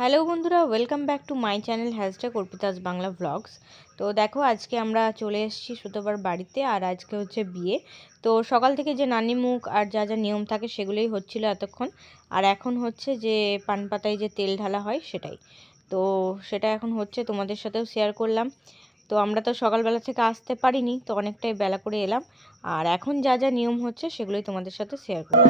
Hello বন্ধুরা, welcome back to my channel hashtag Arpita's Bangla blogs. তো দেখো, আজকে আমরা চলে এসেছি সুতোবার বাড়িতে। আর আজকে হচ্ছে বিয়ে। তো সকাল থেকে যে নানি মুখ আর যা যা নিয়ম থাকে সেগুলোই হচ্ছিল এতক্ষণ। আর এখন হচ্ছে যে পান পাতায় যে তেল ঢালা হয় সেটাই। তো সেটা এখন হচ্ছে, তোমাদের সাথেও শেয়ার করলাম। তো আমরা তো সকালবেলা থেকে আসতে পারিনি, তো অনেকটাই বেলা করে এলাম। আর এখন যা যা নিয়ম হচ্ছে সেগুলোই তোমাদের সাথে শেয়ার করছি।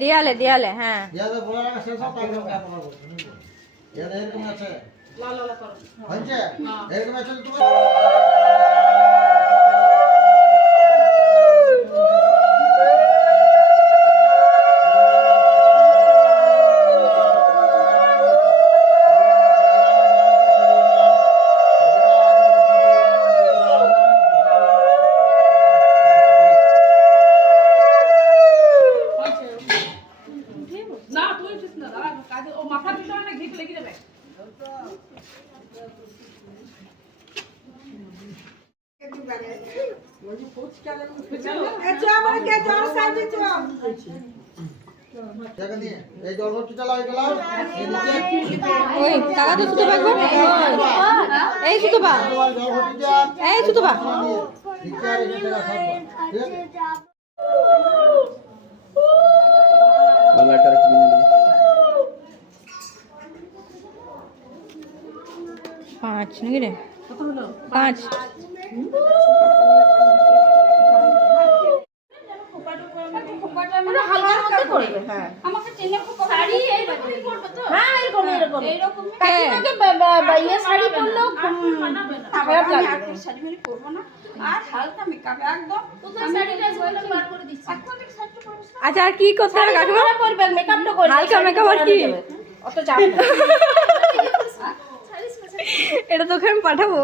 দেয়ালে দেয়ালে হ্যাঁ पाँच नहीं रे पाँच আচ্ছা আর কি করতে হবে কাকিমা? মেকআপটা করে হালকা মেকআপ আর কি অত চাপ না। এটা তোকে আমি পাঠাবো।